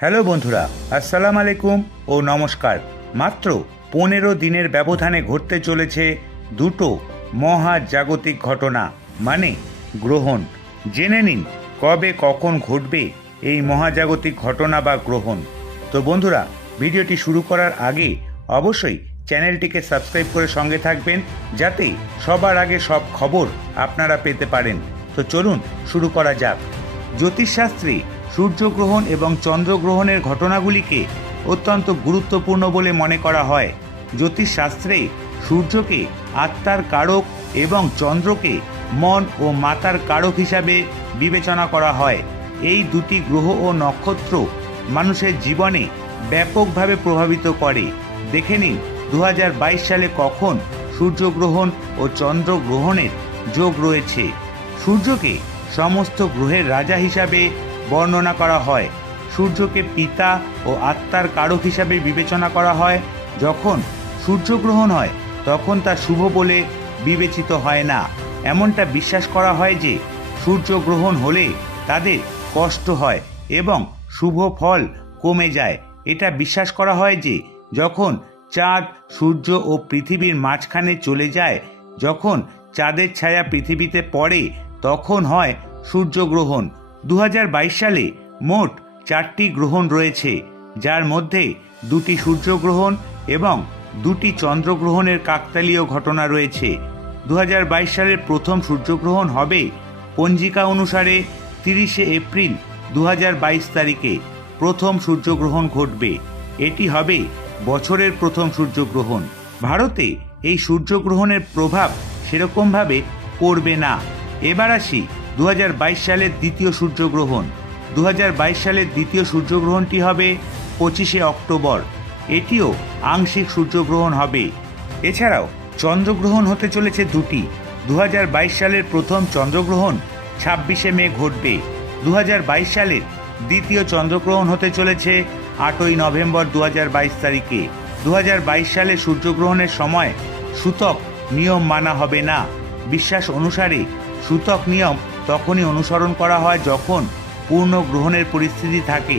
Hello বন্ধুরা আসসালাম আলাইকুম ও নমস্কার। মাত্র পনেরো দিনের ব্যবধানে ঘটতে চলেছে দুটো মহাজাগতিক ঘটনা মানে গ্রহণ। জেনে নিন, কবে কখন ঘটবে এই মহাজাগতিক ঘটনা বা গ্রহণ। তো বন্ধুরা, ভিডিওটি শুরু করার আগে অবশ্যই চ্যানেলটিকে সাবস্ক্রাইব করে সঙ্গে থাকবেন, যাতে সবার আগে সব খবর আপনারা পেতে পারেন। তো চলুন শুরু করা যাক। জ্যোতিষশাস্ত্রে সূর্যগ্রহণ এবং চন্দ্রগ্রহণের ঘটনাগুলিকে অত্যন্ত গুরুত্বপূর্ণ বলে মনে করা হয়। জ্যোতিষশাস্ত্রে সূর্যকে আত্মার কারক এবং চন্দ্রকে মন ও মাতার কারক হিসাবে বিবেচনা করা হয়। এই দুটি গ্রহ ও নক্ষত্র মানুষের জীবনে ব্যাপকভাবে প্রভাবিত করে। দেখে নিন দু হাজার বাইশ সালে কখন সূর্যগ্রহণ ও চন্দ্রগ্রহণের যোগ রয়েছে। সূর্যকে সমস্ত গ্রহের রাজা হিসাবে বর্ণনা করা হয়। সূর্যকে পিতা ও আত্মার কারক হিসাবে বিবেচনা করা হয়। যখন সূর্যগ্রহণ হয়, তখন তা শুভ বলে বিবেচিত হয় না। এমনটা বিশ্বাস করা হয় যে সূর্যগ্রহণ হলে তাদের কষ্ট হয় এবং শুভ ফল কমে যায়। এটা বিশ্বাস করা হয় যে, যখন চাঁদ, সূর্য ও পৃথিবীর মাঝখানে চলে যায়, যখন চাঁদের ছায়া পৃথিবীতে পড়ে, তখন হয় সূর্যগ্রহণ দু হাজার বাইশ সালে মোট চারটি গ্রহণ রয়েছে, যার মধ্যে দুটি সূর্যগ্রহণ এবং দুটি চন্দ্রগ্রহণের কাকতালীয় ঘটনা রয়েছে। দু হাজার বাইশ সালের প্রথম সূর্যগ্রহণ হবে পঞ্জিকা অনুসারে তিরিশে এপ্রিল দু হাজার বাইশ তারিখে প্রথম সূর্যগ্রহণ ঘটবে। এটি হবে বছরের প্রথম সূর্যগ্রহণ। ভারতে এই সূর্যগ্রহণের প্রভাব সেরকমভাবে পড়বে না। এবার আসি দু হাজার বাইশ সালের দ্বিতীয় সূর্যগ্রহণ। দু হাজার বাইশ সালের দ্বিতীয় সূর্যগ্রহণটি হবে পঁচিশে অক্টোবর। এটিও আংশিক সূর্যগ্রহণ হবে। এছাড়াও চন্দ্রগ্রহণ হতে চলেছে দুটি। দু হাজার বাইশ সালের প্রথম চন্দ্রগ্রহণ ছাব্বিশে মে ঘটবে। দু হাজার বাইশ সালের দ্বিতীয় চন্দ্রগ্রহণ হতে চলেছে আটই নভেম্বর দু হাজার বাইশ তারিখে। দু হাজার বাইশ সালে সূর্যগ্রহণের সময় সূতক নিয়ম মানা হবে না। বিশ্বাস অনুসারে সূতক নিয়ম তখনই অনুসরণ করা হয় যখন পূর্ণ গ্রহণের পরিস্থিতি থাকে।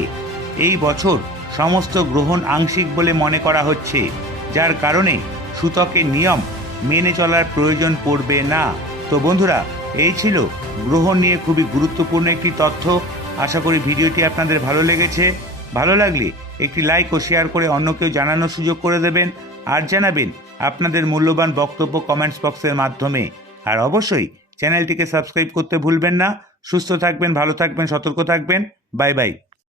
এই বছর সমস্ত গ্রহণ আংশিক বলে মনে করা হচ্ছে, যার কারণে সূতকের নিয়ম মেনে চলার প্রয়োজন পড়বে না। তো বন্ধুরা, এই ছিল গ্রহণ নিয়ে খুবই গুরুত্বপূর্ণ একটি তথ্য। আশা করি ভিডিওটি আপনাদের ভালো লেগেছে। ভালো লাগলে একটি লাইক ও শেয়ার করে অন্য কেউ জানানোর সুযোগ করে দেবেন। আর জানাবেন আপনাদের মূল্যবান বক্তব্য কমেন্টস বক্সের মাধ্যমে। আর অবশ্যই চ্যানেলটিকে সাবস্ক্রাইব করতে ভুলবেন না। সুস্থ থাকবেন ভালো থাকবেন সতর্ক থাকবেন। Bye bye.